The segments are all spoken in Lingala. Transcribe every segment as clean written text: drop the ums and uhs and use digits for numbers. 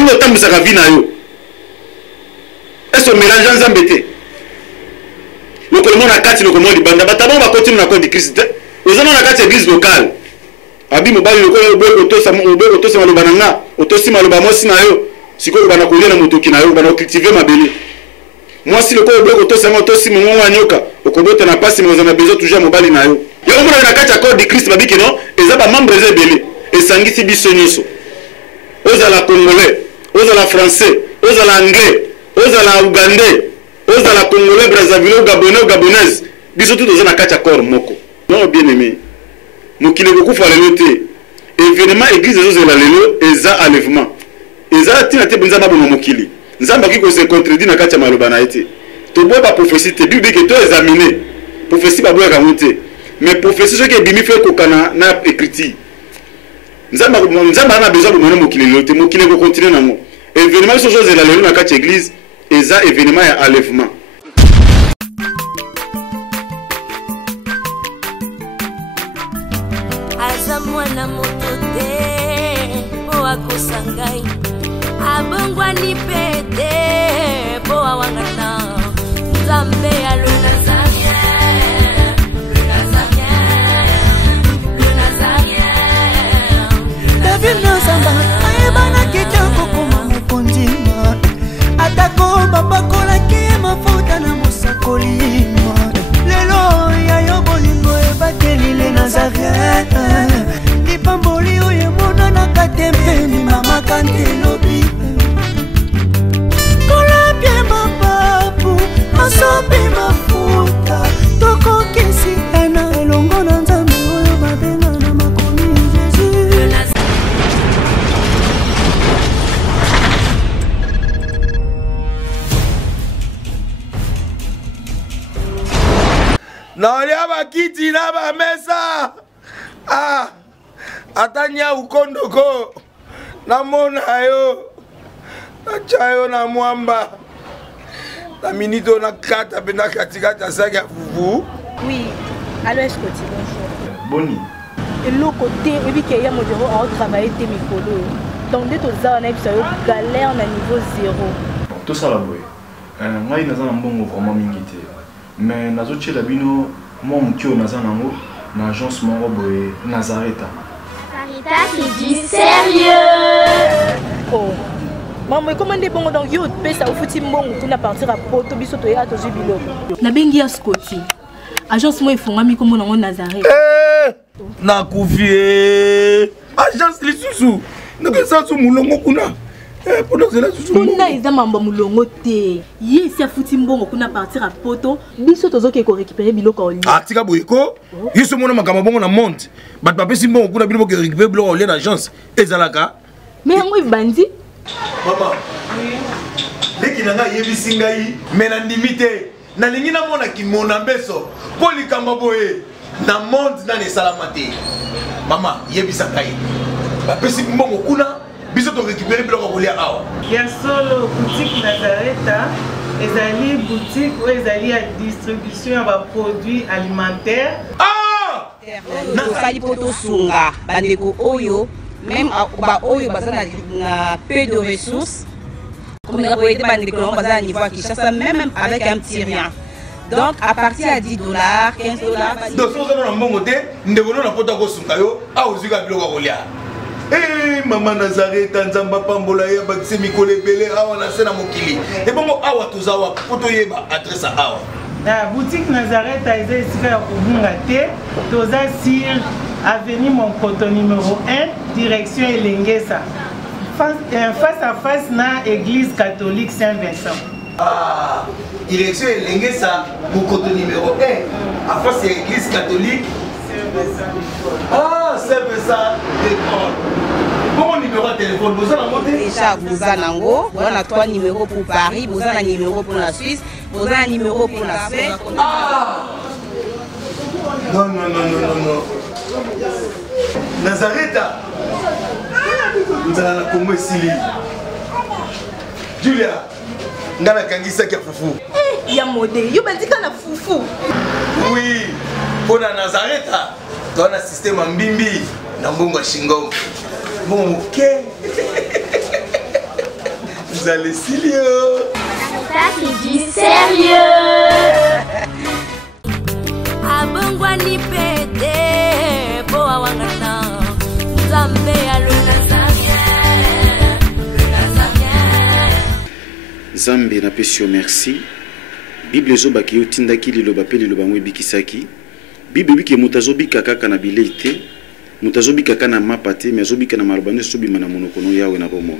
ndenge otambusaka vie na yo est-ce mélange nzambe te lokolo mona kati lokolo mona libanda batabo ba continue na code de Christ ozana na kati église locale abi mobali lokolo obeko tosa maloba nanga otosi maloba mosi na yo sikoyo bana kolia na motoki na yo bana cultiver mabele moi si lokolo obeko tosa ngo tosi mongo anyoka okobota na pasi moza na besoin toujours mobali na yo yo mona na kati code de Christ babiki no eza ba membre ezebele esangisi biso nyonso ozala congolais ozala français ozala anglais ozala ougandais ozala congolais brazzaville gabonais gabonaise biso tout ozana kati accord moko non bien aimé mokili kokufa lelo te événement église ezozela lelo eza enlèvement eza tina te bonza mabona mokili nzamba ki ko se contredit na kati ya maloba na ete to boya ba prophétie te bible ke to examiner prophétie ba boya kamonte mais prophétie ce que bimi fait kokana na écriture nzamba na besoin de mona mokili lelo te mokili ko continuer nango événement so ezozela lelo na kati église eza événement ya enlèvement mwana moto te po akosangai abongwani pete po awangana nzambe ya le nazarien David Nzamba ayebana kitoko koma mokondima atako babakolaki mafuta na mosakolima lelo yayo bolingo ebateli le nazarien pamboli oye mona na katempeni mama kantelobi kolapye mapapu masopi mafuta tokokisi ena elongo na nzambe oyo babenga na makomi Jésus naolia bakiti na bamesa atanya ukondoko namona yo achayo na mwamba na minito na kata pena katikata saki ya fufu. Oui, alors est-ce que tu bonjour Boni et le côté et puis qu'il y a mon bureau à travailler tes micros donc dès que ça on a eu galère na niveau 0 tout ça la boy ngai naza na mbongo vraiment mingi te mais nazochela bino moi mukio naza nango na agence moko boye Nazareta. Qui dit sérieux. Oh. Maman, comment est bon donc yo pesa au fouti mbongo kuna partir à poto biso to ya to jubilo. Na bengi ya Scotty. Agence moi ifonga mi komo nango Nazareth. Na kufie. Agence lisusu. Ndeke sansu mulongo kuna. Pour cela susu. Kuna eza mamba mulongo te. Yesi afuti mbongo kuna partir à poto biso tozoke ko récupérer biloko oli. Ah tika boyeko. Yeso mona makama bongo na monte. Bat papé si mbongo kuna biloko récupérer biloko oli na agence ezalaka. Mais yango bandi. Maman. Leki nanga yebisi ngai mena ndimite. Na lingi na mona ki mona beso. Poli kamba boye. Na monde na ne salamate. Maman yebisa ngai. Bapesi mbongo kuna biso to récupérer biloko kolia awa. Ya solo boutique Nazareta ezali boutique ou ezali à distribution ya ba produits alimentaires. Ah! Nasali poto sunga bandeko oyo même ba oyo bazana na peu de ressources comme la boyete bandeko bazana niveau à Kinshasa même avec un petit rien. Donc à partir à $10, $15 donc so na mbongo te ndeko na poto ko sunga yo a ozika biloko kolia. Eh maman Nazareta nzamba pambola ya bakise mikole belé awa na sena mokili. Et bongo awa tozawa poto yeba adresse awa. La boutique Nazareta est ici à Obungate, toza sur avenue Monkoto numéro 1, direction Elengesa. Face à face na église catholique Saint-Vincent. Ah, direction Elengesa, Monkoto numéro 1, à face à l'église catholique Ah, c'est ça, d'accord. Bon numéro de téléphone, vous avez monté déjà, vous avez on a 3 numéros pour Paris, vous avez un numéro pour la Suisse, vous avez un numéro pour la Suède. Ah non, non, non, non, non, non. Nazareta vous avez la Congo Sili. Julia, ngana kangisa kia fufu. Eh, ya modé, yo bandika na fufu. Oui, pour la Nazareta, tu as un système en bimbi, na mbongo shingongo. Bon, ok. vous allez silio. Karitasi du sérieux. Abongwani pete po awangana Nzambe alona Zambe na pesio merci. Bible zobaki yo tindaki liloba pe liloba ngwe bikisaki. Bible biki mutazobika kaka na bileite. Mutazobika kaka na mapate mais zobika na marabane sobima na monoko no yawe na bomo.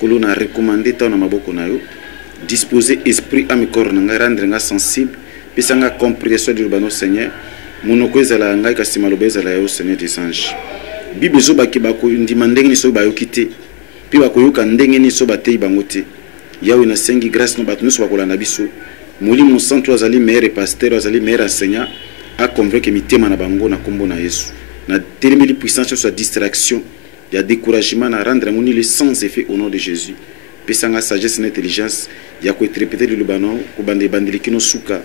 Kolo na recommander ta na maboko na yo. Disposer esprit ame corps na rendre nga sensible. Pisanga compréhension du liloba no Seigneur. Monoko ezala ngai kasi maloba ezala yo Seigneur des anges. Bible zobaki bako ndima ndenge ni so bayokite. Pi bako yoka ndenge ni so batei bangote. Yawe na sengi grâce no batu nyonso bakolanda biso molimo santo azali meilleur pasteur azali meilleur enseignant a convaincre mitema na bango na kombo na Yesu na telemeli puissance sur distraction ya découragement na rendre ngoni le sans effet au nom de Jésus pesanga sagesse na intelligence ya ko interpréter le lubano ko bande bandeli no suka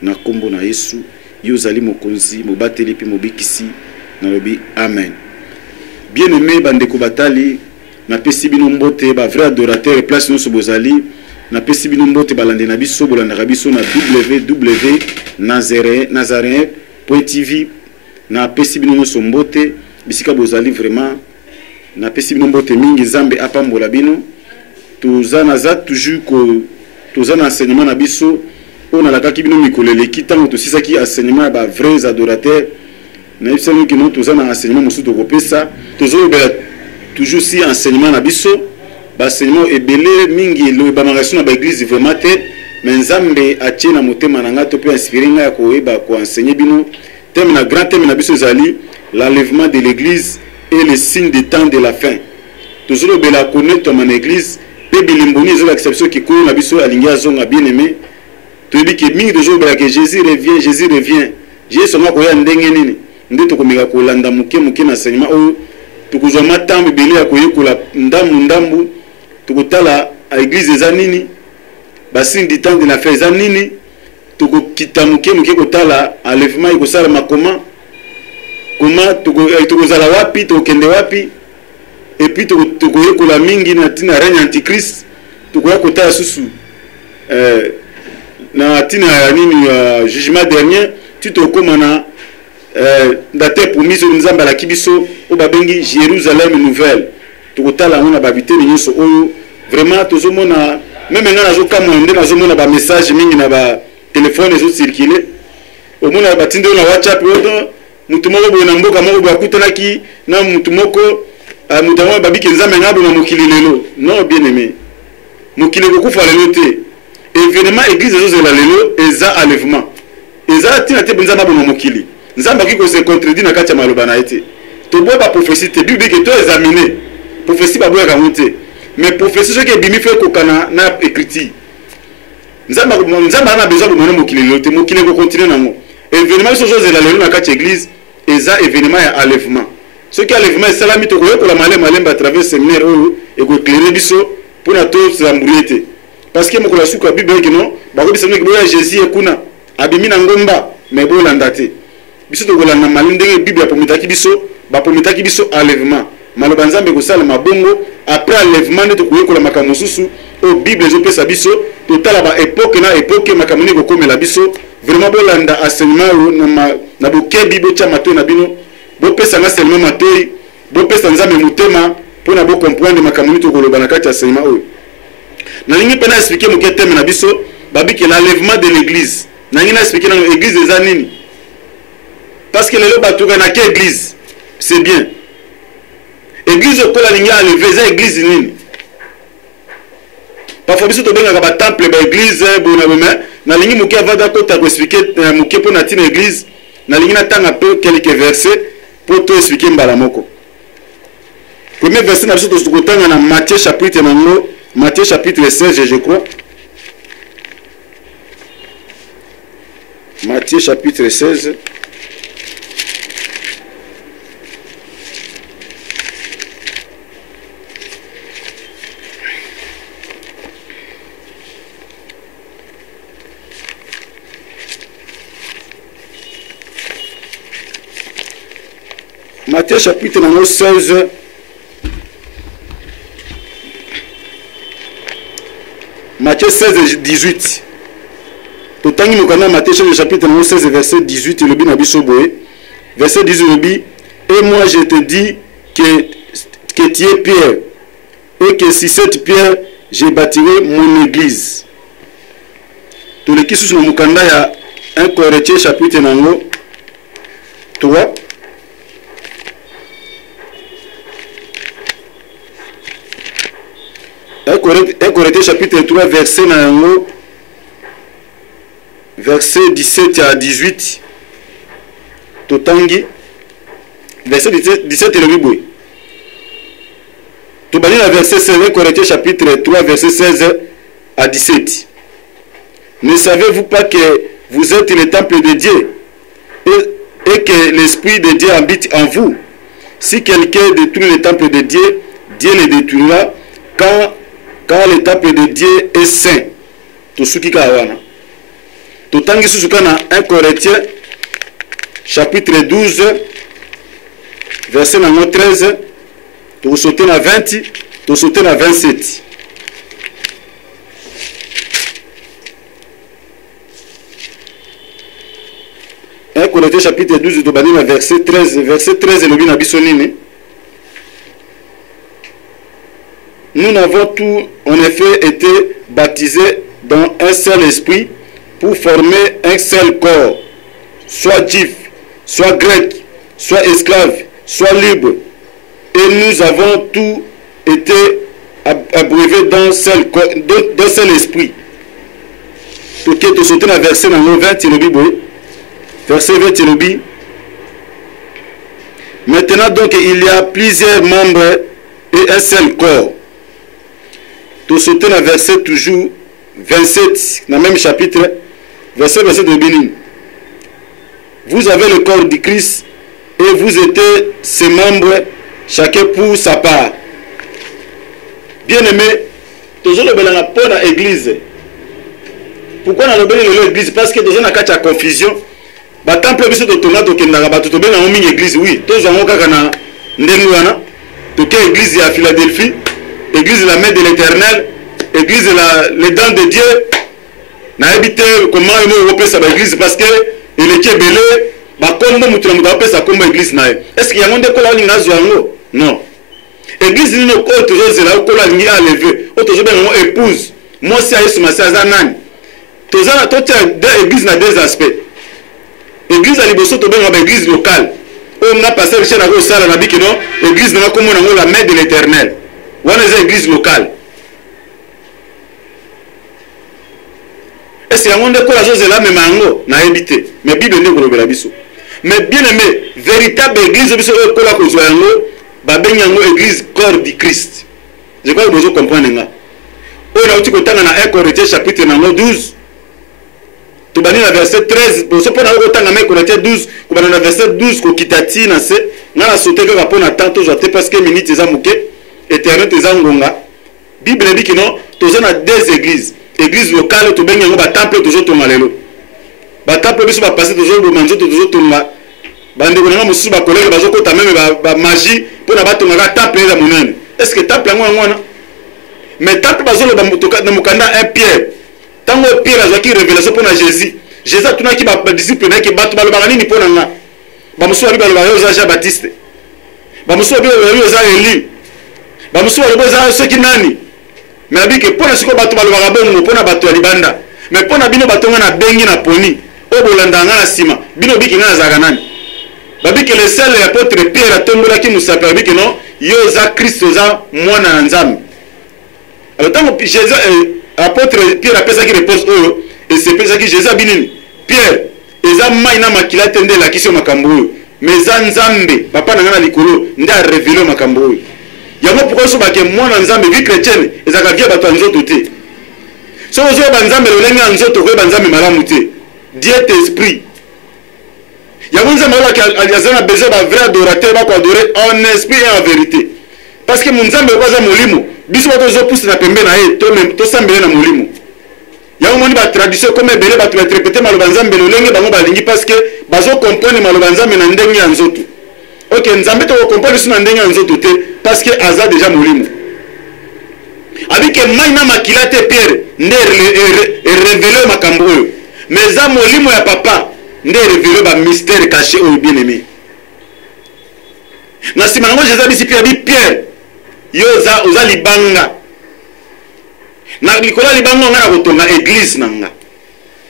na kombo na Yesu yo zali mokonzi mobateli pi mobikisi na lobi amen. Bien-aimé bande ko batali na pesi bino mbote ba vrai adorateur et place noso bozali na pesi bino mbote balande na biso bolanda biso na www.nazaréen.tv na pesi bino noso mbote bisika bozali vraiment na pesi bino mbote mingi Zambe apambola bino tozana za toujours ko tozana enseignement na biso on a la kaki bino mikolele kitango tosisaki enseignement ba vrais adorateurs na bisano ki no tozana enseignement mosu to kopesa tozo toujours si enseignement na biso ba enseignement ebele mingi lo ba maration na ba église vraiment te mais Nzambe atie na motema na nga to pe inspirer nga ko eba ko enseigner bino thème na grand thème na biso zali l'enlèvement de l'église et les signes des temps de la fin toujours bela connaître mon église pe bilimboni zo l'exception qui ko na biso alingia zonga bien aimé to dit que mingi toujours bela que Jésus revient Jésus soma ko ya ndenge nini ndito komeka ko landa muke na enseignement o tukuzwa matambo bele ya koyekola ndambu tukutala a église za nini basine du temps de la fin za nini tukukita muke kotala enlèvement ikosala makoma koma tukozala wapi tukende wapi et puis tukoyekola mingi na tina règne antichrist tukoya kotala susu na tina nini jugement dernier tutokoma na date pour mise Nzamba la kibiso o babengi Jérusalem nouvelle tukotala ngona babité nyonso oyo vraiment tozomona même nga nazo kamwende nazomona ba message mingi na ba téléphone ezo circuler o mona batinde na WhatsApp odo mutu moko boye na mboka moko bakutanaki na mutu moko mutu moko babiki Nzambe ngabo na mokili lelo non bien aimé mokili kokufa lelo te événement église ezo zela lelo eza enlèvement eza tina te Nzamba bono mokili Nzamba qui se contredit na kati ya maloba na ete to boya ba prophétie te bible que to examiner prophétie ba boya kamonte mais prophétie ce qui bimi fait kokana na écriture Nzamba na besoin de mona mokili lote mokili ko continuer nango événement so chose la lelo na kati église eza événement ya enlèvement ce qui enlèvement c'est la mito ko la malemba à travers séminaire et ko éclairer biso pour na to s'embrouiller parce que mokola suka bible que non ba ko bisano que Jésus ekuna abimi na ngomba mais bo landate biso to kolanda malindenge bible apomitaki biso enlèvement maloba Nzambe ko sala mabongo après enlèvement ne to koyekola makambo susu o bible zo pesa biso to tala ba époque na époque makambo ne ko komela biso vraiment bolanda enseignement na boke bible cha mato na bino bo pesa nga seulement matoi bo pesa Nzambe mutema pona bo comprendre makambo ne to koloba na kati enseignement oyo na lingi pena expliquer mo ke thème na biso babiki l'enlèvement de l'église na ngi na expliquer na église eza nini. Parce que les gens na quelle église c'est bien. Église au la ligne enlevé église nini. Parfois biso to benga ba temple ba église bonabema na ligne muke avada ko ta expliquer muke pour na tina église na ligne na tanga peu quelques versets pour tout expliquer mbala moko. Premier verset na biso to tanga na Matthieu chapitre nango Matthieu chapitre 16 je crois. Matthieu chapitre 16 Matthieu chapitre 16 Matthieu 16 18. Totangi mokanda Matthieu chapitre 16 verset 18 le bin abiso boye. Verset 18 le bi, et moi je te dis que tu es Pierre et que si cette pierre je bâtirai mon église. Tout le qui sous le mokanda ya 1 Corinthiens chapitre 3. Un Corinthiens chapitre 3 verset 17 à 18. Totangi verset 17 et le biboué. Tout bani la verset 16, 1 Corinthiens chapitre 3 verset 16 à 17. Ne savez-vous pas que vous êtes le temple de Dieu et que l'Esprit de Dieu habite en vous? Si quelqu'un détruit le temple de Dieu, Dieu le détruira car le temple de Dieu est saint. Tout ce qui kawana. Tout tangi susukana 1 Corinthiens chapitre 12 verset 13. Tout sauter na 20, tout sauter na 27. Corinthiens chapitre 12 de Banina verset 13 le bin abisonine. Nous n'avons tous en effet été baptisés dans un seul esprit pour former un seul corps, soit juif, soit grec, soit esclave, soit libre, et nous avons tous été abreuvés d'un seul esprit. Tout qui est sauté dans le verset 20 le Bible. Verset 20 le Bible. Maintenant donc il y a plusieurs membres et un seul corps. Tout sauté dans le verset toujours 27 dans le même chapitre. Verset de Bénin. Vous avez le corps du Christ et vous êtes ses membres, chacun pour sa part. Bien aimé, toujours le belanga pour l'église. Pourquoi on a le l'église? Parce que toujours on a confusion. Ba temple biso to tonga to kendaka ba to benga ngomi église, oui. Tous en kaka na ndengu wana. To ke église à Philadelphie, église de la main de l'Éternel, église de les dents de Dieu. Na habité comment on peut ça l'église parce que il est belé ba kombo mutula muta pesa kombo église na. Est-ce qu'il y a monde ko la linga zwango? Non. Église ni ko toujours zela ko la linga à lever. O toujours benga épouse. Moi c'est Yesu masaza nani. Tozana toute église na deux aspects. Église à liboso to benga église locale. On a passé chez la go sala na bikino église na ko mona la main de l'Éternel. Wana est église locale. Est-ce qu'il y a un monde qui a là mais mango na habité mais Bible ne ko biso. Mais bien aimé, véritable église biso ko la ko zo yango ba benyango église corps du Christ. Je crois que vous comprenez nga. On a uti ko tanga na 1 Corinthiens chapitre 12. Tu bani na verset 13, pour ce point na ko tanga na Corinthiens 12, ko bani na verset 12 ko kitati na se na sauter ka pona tanto jote parce que minute za muke éternel za ngonga. Bible dit que non, toza na deux églises. Église locale to benyango ba temple toujours to malelo. Ba temple biso ba passer toujours do manzo toujours to nga. Bande ko nga musu ba collègue ba zo ko ta même ba magie pour na ba to nga temple za munene. Est-ce que temple ngwana? Mais temple ba zo le ba mutoka na mukanda un Pierre. Tango Pierre azaki révélation pour na Jésus. Jésus tuna ki ba disciple na ki batu ba lo ba nini pour nga. Ba musu ba lo ba yo za Jean Baptiste. Ba musu ba yo za Élie. Ba musu ba za ceux qui nani. Mais abi que pour na siko batu ba lo ba bongo pour na batu ya libanda. Mais pour na bino batonga na bengi na poni. O bolanda nga na sima. Bino biki nga za nani. Babi que le seul apôtre Pierre atombola ki musape babi que non yo za Christ za mwana na Nzambe. Alors tant que Jésus apôtre Pierre a pensé qu'il repose eux et c'est pensé que Jésus binini Pierre eza maina makila tende la kisio makambo mais za Nzambe papa na ngana likolo nda révéler makambo yango pourquoi so ba ke mwana Nzambe vie chrétienne ezaka vie bato nzoto te so zo ba Nzambe lolenga nzoto ko ba Nzambe malamu te Dieu est esprit yango Nzambe la ke azana besoin ba vrai adorateur ba ko adorer en esprit et en vérité parce que Nzambe ko za molimo biso bato zo pousse na pembe na ye to même to sambele na molimo yango moni ba tradition comme belé ba interpréter maloba Nzambe lolenge bango balingi parce que bazo comprendre maloba Nzambe na ndenge ya nzoto. OK Nzambe to comprendre suna ndenge ya nzoto te parce que aza déjà molimo. abike mai na makila te Pierre nde révélé makambo oyo mais za molimo ya papa nde révélé ba mystère caché oyo bien aimé na sima nango Jésus bisi Pierre yo oza libanga na likola libanga nga na kotonga église nanga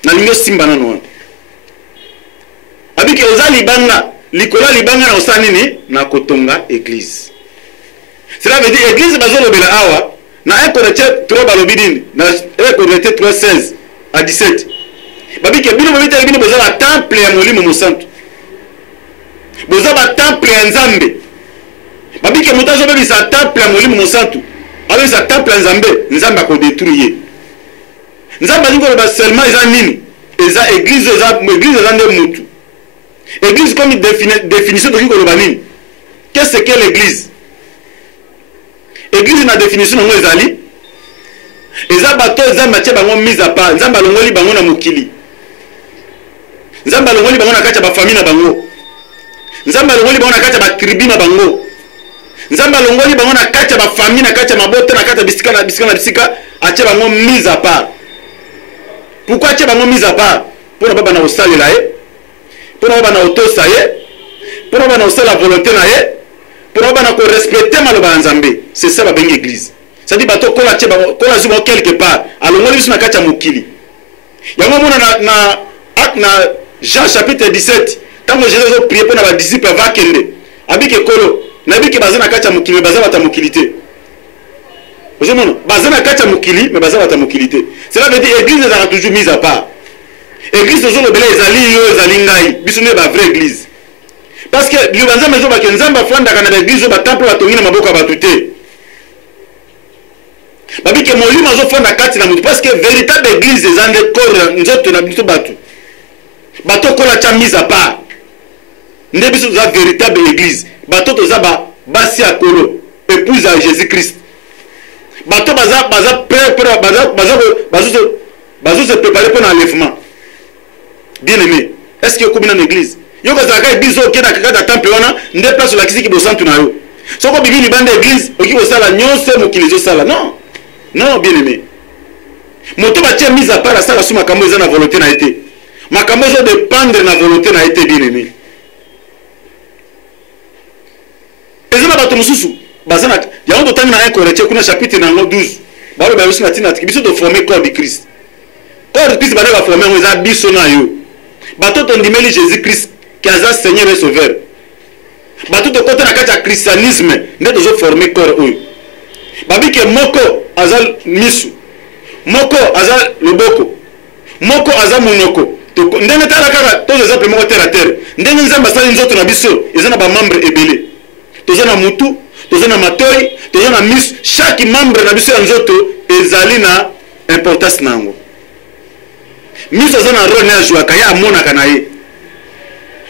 na lingo simba na no abike oza libanga likola libanga na osani ni na kotonga église. Cela veut dire église bazolobela awa na 1 Corinthiens 3 balobidini na 1 Corinthiens 3 16 à 17 babike bino babita bino boza la temple ya molimo mosantu boza ba temple ya nzambe babike mutazo bebisa temple ya molimo mosantu abisa temple ya nzambe ko détruire nzambe alingo ba seulement eza nini eza église eza nde mutu église comme définition de koloba nini qu'est-ce que l'église église na définition nango ezali eza bato nzambe atie bango mise à part nzambe alongoli bango na mokili nzambe alongoli bango na kati ya bafamille na bango nzambe alongoli bango na kati ya batribu na bango nzambe alongoli bango na kati ya bafamille na kati ya mabota na kati ya bisika na bisika atie bango mise à part. Pourquoi atie bango mise à part? Mpona baba na kosalela ye mpona baba na kotosa ye mpona baba na kosala volonté na ye mpona baba na korespecte maloba ya nzambe. C'est ça babengi église. C'est-à-dire bato kola atie bango kola zwi bango quelque part alongoli biso na kati ya mokili yango mona na Jean chapitre 17 ntango Jésus azoprie mpo na badisciple avakende abike kolo nabike baza na kati ya mokili me baza bata mokili te ozomona baza na kati ya mokili me baza bata mokili te. Cela veut dire église ezalaka toujours mise à part. Église tozolobela ezali yo ezali ngai biso nde bavrai église parce que liloba nzambe ezobake nzambe afandaka na baeglise oyo batemple batongi na maboko ya bato te babike molimo azofanda kati na motu parce que véritable église eza nde corps nzoto na biso bato kola tya mise à part nde biso toza véritable église bato toza basi ya kolo épouse ya Jésus Christ bato bazose préparer mpo na enlèvement. Bien aimé, est-ce que okomi na église yo kozalaka église oyo okenda kaka ya temple wana nde place olakisiki bosantu na yo soko bibi libanda église oki kosala nyonso mokili ezosala non bien aimé moto batie mise à part asala so makambo eza na volonté na ye te makambo ezodépendre na volonté na ye te bien aimé. eza na bato mosusu baza na yango totangi na 1 Corinthiens kuna chapitre nango 12 baloba biso na ntina biso toforme corps de Christ. Corps de Christ bana baforme yango eza biso na yo bato tondimeli Jésus Christ qui aza Seigneur et Sauveur bato tokota na kati ya christianisme nde tozoforme corps oyo babike moko aza misu moko aza loboko moko aza monoko ndenge tala kaka tozo exemple moko terre à terre ndenge nzambe asali nzoto na biso eza na bamembre ebele toza na mutu toza na matoi toza na misu chaque membre na biso ya nzoto ezali na importance nango. Miso aza na role azwaka ye amonaka na ye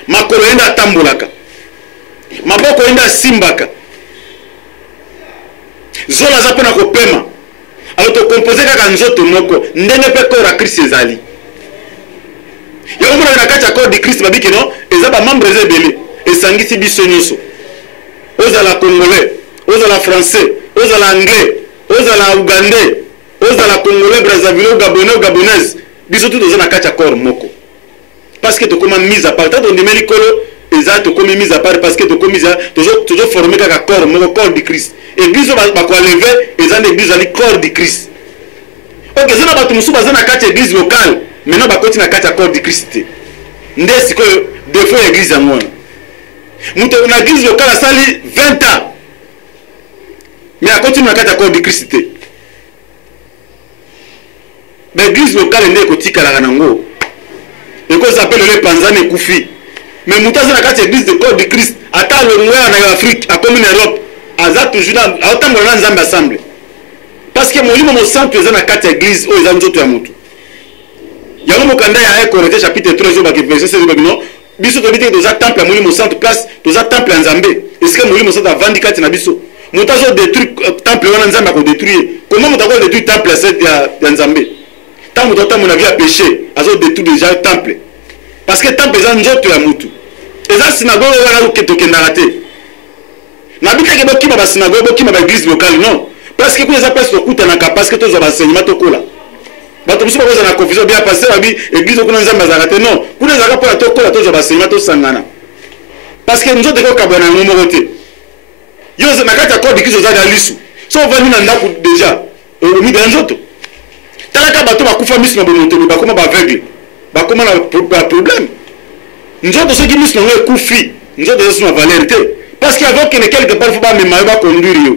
makolo yenda atambolaka maboko yenda asimbaka zola aza mpona kopema alo tokompose kaka nzoto moko ndenge mpe corps ya Christ ezali yango monaka na kati ya corps de Christ babiki no eza bamembre eza ebele esangisi biso nyonso ozala congolais ozala français ozala anglais ozala ougandais ozala congolais brazzaville gabonais gabonaise biso tout toza na kati ya corps moko parce que tokoma mise à part tato ndimeli kolo eza tokomi mise à part parce que tokomi tozoforme kaka corps moko corps de Christ église oyo bakoaleve eza nde église ali corps de Christ. Ok eza na bato mosusu baza na kati ya église locale maintenant bakoti na kati ya corps de Christ te nde sikoyo défaut ya église yango wana moto na église locale asali 20 ans mais akoti na kati ya corps de Christ te l'église locale nde ekotikalaka nango ekozapele le panzani ekufi mais moto aza na kati ya église de corps de Christ ata alongwea na Afrique akomi na Europe aza toujours aotambola na nzambe assemble parce que molimo mosantu eza na kati ya église oyo eza nzoto ya motu yango mokanda ya 1 Corinthiens chapitre 3 oyo baki verset 16 bakino biso tobi te toza temple ya molimo mosantu place toza temple ya nzambe esika molimo mosantu avandi kati na biso moto azodétruire temple wana nzambe akodétruire comment moto akodétruire temple ya nzambe tant moto atamona vie ya péché azodétruire déjà temple parce que temple eza nzoto ya mutu eza synagogue wana tokendaka te nabikaki bokima basynagogue bokima baéglise locale non parce que kuna za place tokutanaka parce que tozwa baenseignement tokola bato mosusu bakoza na confusion bien passé babi église kuna nzambe azalaka te non kuna ezalaka mpona tokola tozwa baenseignement tosangana parce que nzoto ekokabwana yango moko te yo na kati ya corps de Christ ozali ya lisu so ovandi na ndako déjà omida nzoto talaka bato bakufa misu na bomoto bakoma baaveugle bakoma na problème nzoto soki misu nango ekufi nzoto ezosu na valeur te parce que avant kene quelque part fo bamema yo baconduire yo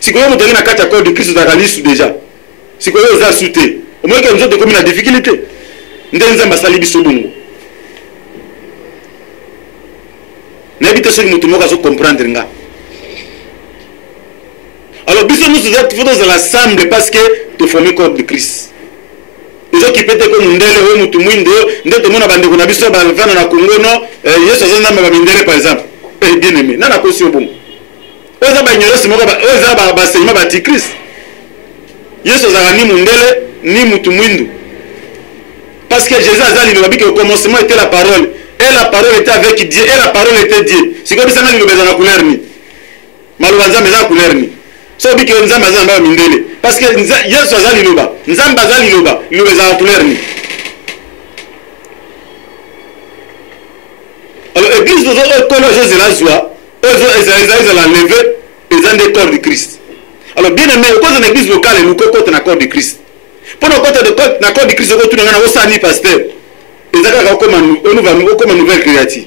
sikoyo moto na kati ya corps de Christ ozalaka lisu déjà sikoyo oza su te omoki nzoto ekomi na difficulté nde nzambe asali biso bongo nayebi te soki moto moko azocomprendre nga alors biso nyonso faut tozala ensemble parce que toforme corps de Christ ezokipe te ko mundele oyo motu mwindo nde tomona bandeko na biso bafana na Congo no yesu aza nzambe bamindele par exemple bien aimé nana kosi yo bongo oyo eza baignorance moko oyo eza baenseignement baantichrist yesu azalaka ni mundele ni motu mwindo parce que Jésus aza liloba bike au commencement était la parole et la parole était avec Dieu et la parole était Dieu sikoyo bisanga liloba eza na couleur ni maloba nzambe eza na couleur ni so bike nzambe aza na mindele parce que yesu aza liloba nzambe aza liloba liloba eza na couleur ni alors église ekolo oyo ezala zwa oyo ezala levé eza nde corps de Christ alors bien aimé okoza na église locale eluki okota na corps de Christ mpona okota na corps de Christ okotuna nga na osani pasteur eza kaka okoma nouvelle créature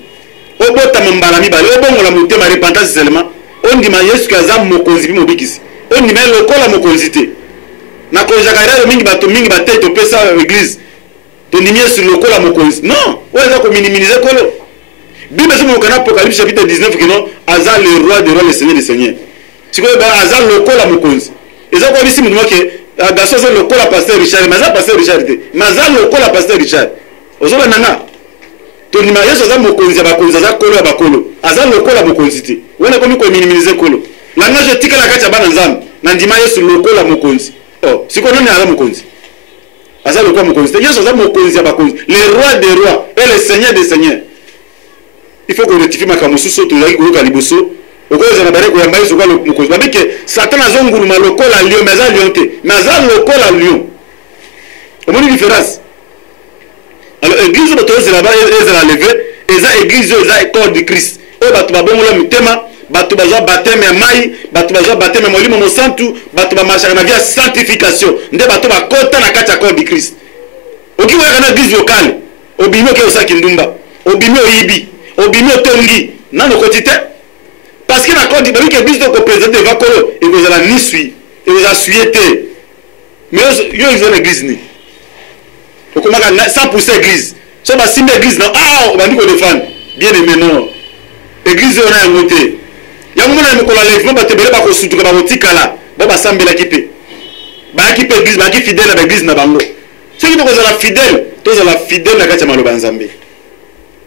obotama mbala mibale obongola motema repentance seulement ondima yesu aza mokonzi mpe mobikisi ondima ye lokola mokonzi te na konjaka erreur mingi bato mingi batei topesa église tondimi yesu lokola mokonzi non oyo eza kominiminize kolo bible ezomoka na apocalypse chapitre 19 kino aza le roi des rois le seigneur des seigneurs sikoyo aza lokola mokonzi eza koyebisi motu moke gaso aza lokola pasteur Richard mais aza pasteur Richard te mais aza lokola pasteur Richard ozolanda nga tondima yesu aza mokonzi ya bakonzi aza kolo ya bakolo aza lokola mokonzi te wana ekomi kominiminize kolo langage etikala kati ya bana nzambe na ndima yesu lokola mokonzi sikoyo nani aza mokonzi aza lokola mokonzi te yesu aza mokonzi ya bakonzi le roi des rois et le seigneur des seigneurs il faut qu'on rectifie makambo mosusu tozalaki koyoka liboso okoyoza na bare koyamba yesu lokola mokonzi babike satan azonguluma lokola lion mais aza lion te mais aza lokola lion omoni différence. Alors église bato ezala levé eza église eza corps de Christ oyo bato babongola mitema bato bazwa baptême ya mai bato bazwa baptême ya molimo mosantu bato bamarchaka na vie ya sanctification nde bato bakota na kati ya corps de Christ oki koyaka na église locale obimi oke osaki ndumba obimi oyibi obimi otongi nano okoti te parce que na corps de babiki église tokopresente eva kolo ekozala ni sui ekozala suye te mais yo eza na église ni okomaka 100% église so basimba église na obandi kodefendre bien aimé non église oyo na yango te yango mona mokolo alevement bato ebele bakosutuka bakotikala bo basambelaki mpe bayaki mpe église bayaki fidèle na baéglise na bango soki tokozala fidèle na kati ya maloba ya nzambe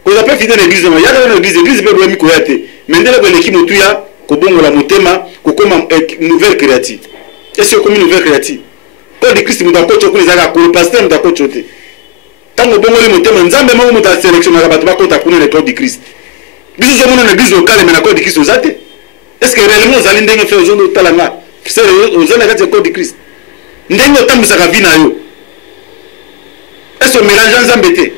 kozala mpe fidèle na église na yaka na église mpe boyemi koya te mais ndele koleki motu ya kobongola motema kokoma nouvelle créature esi okomi nouvelle créature corps de Christ moto akoti okuna ezalaka kolo pasteur moto akoti te ntango obongoli motema nzambe moko moto asélectionnaka bato bakota kuna na corps de Christ biso ozomona na église locale me na corps de Christ oza te est ce que réellement ozali ndenge fe ozotala nga oza na kati ya corps de Christ ndenge otambwisaka vi na yo est ce omélange nzambe te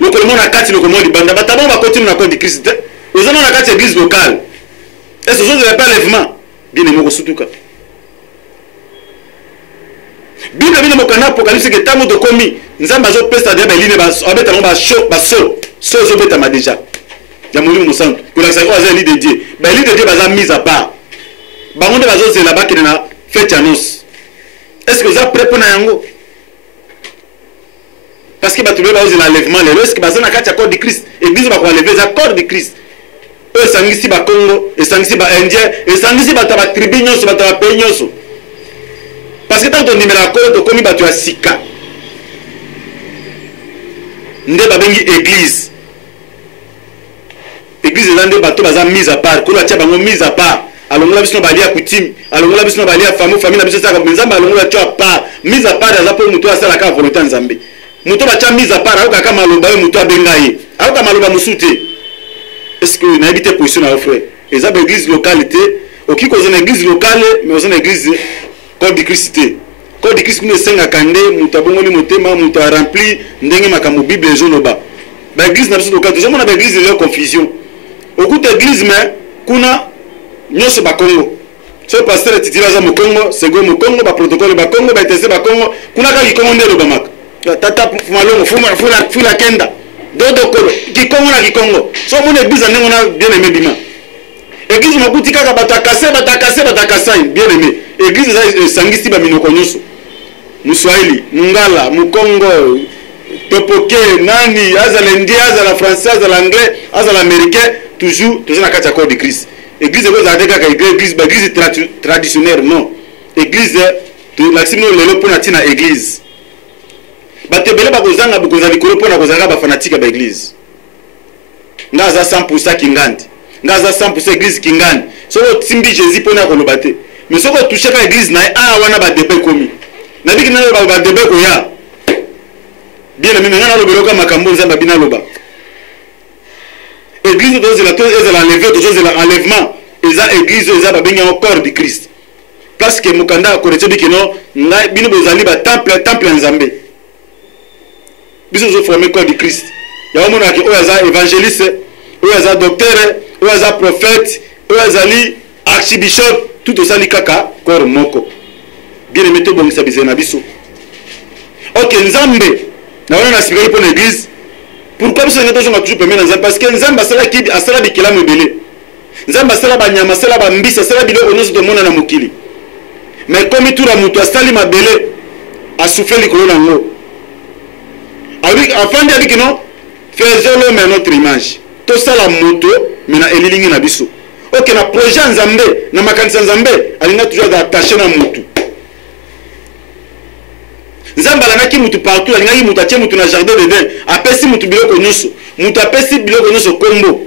lokolo mo na kati lokolo mo libanda bato bango bakotinu na corps de Christ te oza na kati ya église locale est ce ozozela pe enlèvement bien emo kosutuka bible bino mokana apocalypse ke ntango tokomi nzambe azopesa deya baeline abeta bango baso ezobetama deja ya molimo mosantu kolakisaka oyo aza eli de dieu baeli de dieu baza mise à part bango nde bazozela bakende na fete ya noce est ce que oza prêt mpona yango parce que bato bele bazozela enlèvement lelo est ce que baza na kati ya corps de Christ église bakoaleve eza corps de Christ oyo esangisi bakongo esangisi baindien esangisi bato ya batribu nyonso bato ya bapays nyonso parce que tant tondimela kolo tokomi bato ya sika nde babengi église eza nde bato baza mise à part kolo atia bango mise à part alongola biso na balia coutume alongola biso na balia famille na biso esaka nzambe alongola tio à part mise à part aza mpo moto asalaka volonté ya nzambe moto batia mise à part ayokaka maloba oyo moto abenga ye ayoka maloba mosusu te est ce que nayebi te position na yo frère eza baéglise locale te oki koza na église locale mais oza na église corps de Christ te corps de Christ kuna esengaka nde moto abongoli motema moto arempli ndenge makambo bible ezoloba baéglise na biso locale tozomona baéglise lelo confusion okuta église mais kuna nyonso bakongo so pasteur titila aza mokongo sego mokongo baprotocole bakongo baetese bakongo kuna kaka kikongo nde elobamaka tata malongo fula kenda dodokolo kikongo na kikongo so omona église ndenge ona bien aimé bima église makuti kaka batakasai bien aimé église eza esangisi baminoko nyonso muswahili mungala mukongo topoke nani azala indien azala français azala anglais azala américain toujours toza na kati ya corps de Christ église ekozala te kaka église traditionnelle non église tolakisi bino lelo mpona ntina église bato ebele bakozanga bokonza likolo mpona kozalaka bafanatike ya baéglise nga aza 100% kingandi nga aza 100% église kingandi soki otimbi jésus mpona koloba te mais soki otusheka église na ye awa wana badebe ekomi nabiki naloba badebe koya bien aimé nga nalobeloka makambo nzambe abina aloba église tozela to ezala enlevé tozozela enlèvement eza église eza babengi yango corps de Christ place ke mokanda akoretie biki no ngai bino bozali temple ya nzambe biso tozoforme corps de Christ yango monaki oyo aza évangéliste oyo aza docteur oyo aza prophète oyo azali archibishop tout osali kaka corps moko bien aimé tobongisa bizela na biso ok nzambe na wana nasikaki mpona église pourquoi biso ndenge tozonga toujours pembeni na nzambe parce que nzambe asala bikelamu ebele nzambe asala banyama asala bambisi asala biloko nyonso tomona na mokili mais komi tula moto asali mabele asufle likolo nango afandi abiki no faisons l'homme à notre image tosala moto me na elilingi na biso ok na projet ya nzambe na makanisi ya nzambe alinga toujours attaché na motu nzambe alandaki mutu partout alingaki mutu atie mutu na jardin d'Eden apesi mutu biloko nyonso mutu apesi biloko nyonso kombo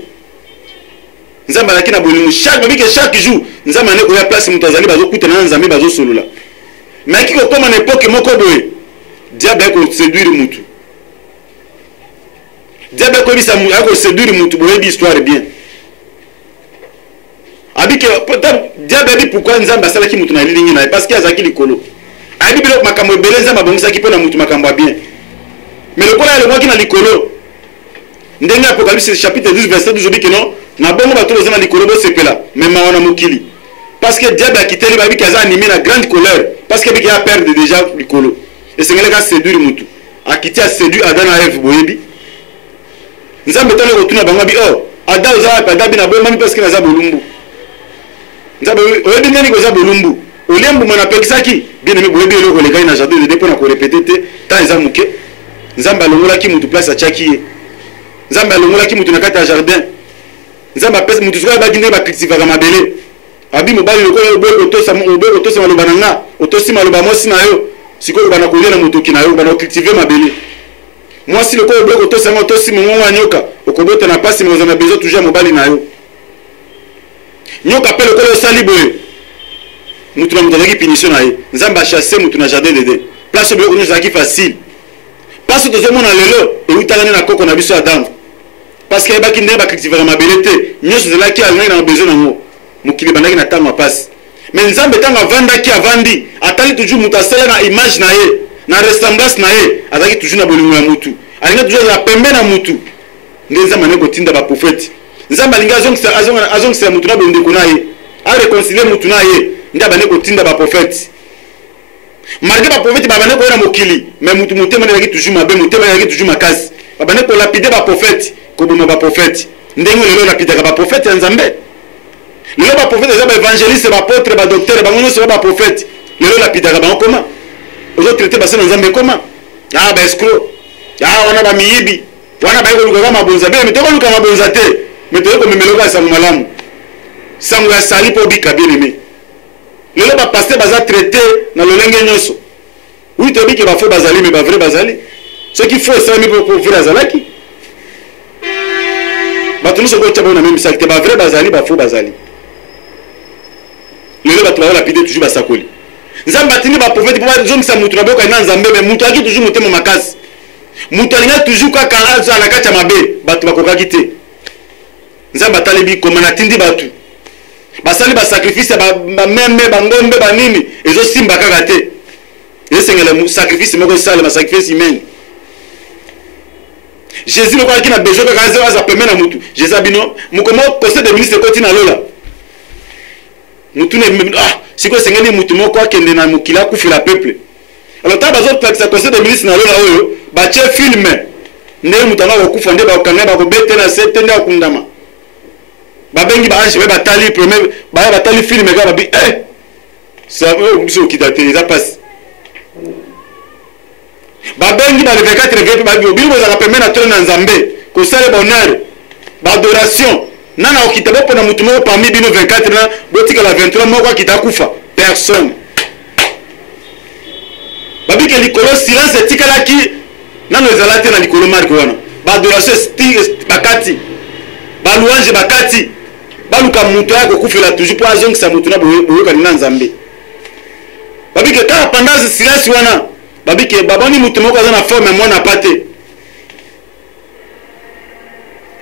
nzambe alaki na bolingo chaque jour nzambe ane koya place mutu azali bazokutana na nzambe bazosolola mais aki kokoma na époque moko boye diable akoséduire mutu diable akoséduire mutu boyebi histoire bien abike diable abi pourquoi nzambe asalaki mutu na lilingi na ye parce que azalaki likolo ayebi biloko makambo ebele nzambe abongisaki mpo na mutu makambo ya bien mais lokola alongwaki na likolo ndenge apocalypse chapitre 12 verset 12 obiki no na bongo bato boza na likolo bosepela me mawa na mokili parce que diable akiteli babiki aza animé na grande colère parce que biki aperdre déjà likolo esengelaka séduire mutu akiti aséduire Adam na Eve boyebi nzambe tano kotuna bango abi Adam oza wapi Adam bi na bomami parce que naza bolumbu nzambe oyebi ndeni koza bolumbu olembu mwana pekisaki bien aimé boyebi eloko lekai na jardin de dépôt na korepete te ta eza moke nzambe alongolaki mutu place atiaki ye nzambe alongolaki mutu na kati ya jardin nzambe apesi mutu soki ayebaki ndenge bakultivaka mabele abi mobali lokola oboyi kotosa maloba na nga otosi maloba mwasi na yo sikoyo bana kolia na motoki na yo bana kokultive mabele mwasi lokola oboyi kotosa yango otosi mongongo ya nyoka okobota na pasi mais ozana besoin toujours ya mobali na yo nyoka mpe lokola osali boye mutu na mutu azalaki punition na ye nzambe achasse mutu na jardin d'Eden place oyo biloko nyonso ezalaki facile place tozomona lelo eutaka nde na koko na biso ya Adamu parce que ayebaki ndenge bakultivaka mabele te nyonso ezalaki alingaki na besoin nango mokili ebandaki na ntango ya pasi mais nzambe ntango avandi atali toujours mutu asala na image na ye na ressemblance na ye azalaki toujours na bolingo ya mutu alingaki toujours azala pembe na mutu nde nzambe ane kotinda baprofete nzambe alingi azongisela mutu na bondeko na ye areconcilie mutu na ye nde abane kotinda baprofete malgré baprofete babane koya na mokili mais mutu motema ezalaki toujours mabe motema ezalaki toujours makasi babane kolapide baprofete koboma baprofete ndenge lelo olapidaka baprofete ya nzambe lelo baprofete eza baévangéliste bapotre badocteur bango nyonso ba baprofete lelo olapidaka bango koma ozotraite base na nzambe koma baescro wana bamiyibi wana baye kolukaka mabonza bene mete koluka mabonza te mete komemeloko ya sango malamu sango ya sali mpo obika bien aimé lelo bapaster baza traité na lolenge nyonso wi tobiki bafo bazali me bavrai bazali soki fo esalami mpo vrai azalaki bato nyonso kotia bango na meme misaki te bavrai bazali bafo bazali lelo bato bazolapide toujours basakoli nzambe atindi baprofete mpo bazongisa mutu na boka na nzambe me mutu aki toujours motema makasi mutu alingaki toujours kaka azala na kati ya mabe bato bakokaki te nzambe atalebi koma natindi bato basali ba sacrifice ba meme ba ngombe ba nini ezo simba kaka te esengela sacrifice moko sala ba sacrifice humain Jésus le quoi qui n'a besoin que ça permet na mutu Jésus abino mukomo conseil des ministres koti na lola mutu ne siko sengeni mutu moko akende na mukila kufila peuple alors ta bazo ça conseil des ministres na lola oyo ba che film ne mutanga okufa nde ba kanga ba ko bete na sete nda kundama babengi ba ange ba tali premier ba tali film ga ba ça biso kidate ça passe babengi ba le 24 vepe ba bino za permet na tona nzambe ko sale bonheur ba adoration nana okitabo pona mutu moko parmi bino 24 na botika la 23 moko akita kufa personne babike likolo silence etikala ki nano ezalate na likolo marque wana ba adoration bakati ba louange bakati baluka mutu yako kufela toujours pour azong sa mutu na boyoka na nzambe babike ka pendant silence wana babike baboni mutu moko azana forme mwana pate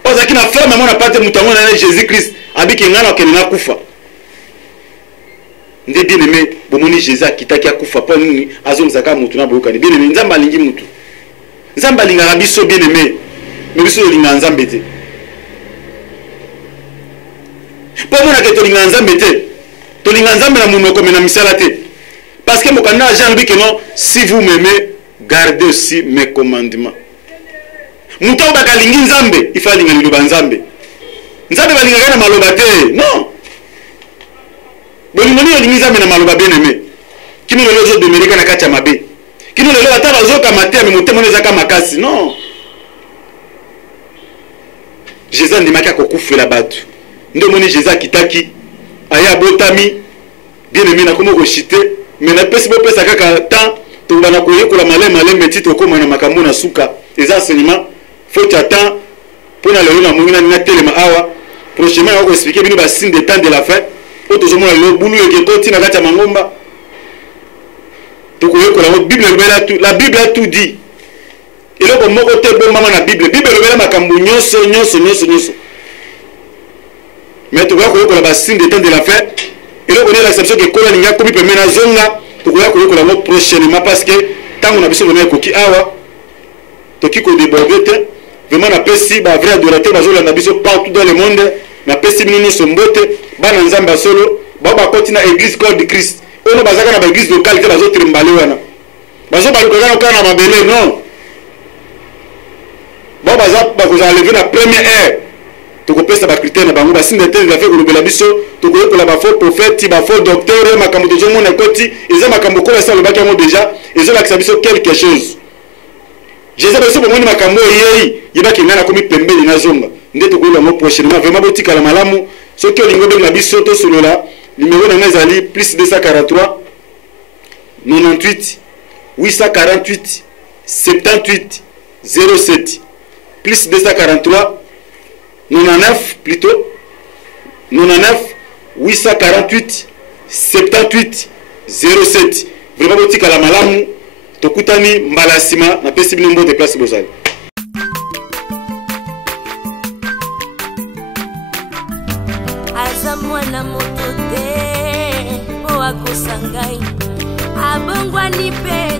ozaki na forme mwana pate mutu ngona na Jésus Christ abike ngana kenena kufa nde bien aimé bomoni Jésus akitaki akufa po nini azongzaka mutu na boyoka bien aimé nzamba lingi mutu nzamba linga biso bien aimé mais biso linga nzambe te po mona ke to linga nzambe te to linga nzambe na munoko mena misala te parce que mokanda Jean lui que non si vous m'aimez gardez aussi mes commandements muto baka lingi nzambe ifa linga liloba nzambe nzambe balinga kana maloba te non bolingo ni lingi nzambe na maloba bien aimé kino lelo zo demerika na kati ya mabe kino lelo ata bazoka mate me motema nezaka makasi non Jésus ndimaki akokufela batu ndio moni Jésus akitaki aya botami bien aimé na komo ko chite mais na pesi bopesa kaka temps to bana ko yekola malema metito ko mona makambo na suka eza enseignement faut attendre pour na lelo na mongina na telema awa prochainement on va expliquer bino ba signe de temps de la fin pour tout le monde le boulou et que tina kati mangomba to ko yekola la Bible a tout dit et là comme moko te bon mama na Bible lobela makambo nyonso mais to ko yekola ba signe de temps de la fin et là on est l'exception que kola linga komi pemena na zonga to ko yekola mo prochainement parce que tant on a besoin de koki awa to ki ko déborder te vraiment na pesi ba vrai adorateur bazola na biso partout dans le monde na pesi bino so mbote bana nzamba solo ba koti na église corps de Christ ono bazaka na ba église locale te bazo trimbale wana bazo baluka kana mabele non ba baza ba ko lever na première heure to ko pesa ba critère na bango ba signe de la fait ko lobela biso to ko yekola ba faux prophète ba faux docteur makambo to zomo na koti eza makambo ko ça le baki mo déjà ezo la biso quelque chose Jésus beso bomoni makambo yeyi yebaki ngana komi pembeli na zonga ndeto ko lo prochainement vraiment botika la malamu soki olingo be na biso to solola numéro na ngazali plus 243 98 848 78 07 plus 243 99 plutôt 99 848 78 07 vraiment botika la malamu tokutani mbala sima na pesi bino mbote place bozali aza mwana moto te po akosangai abongwani pe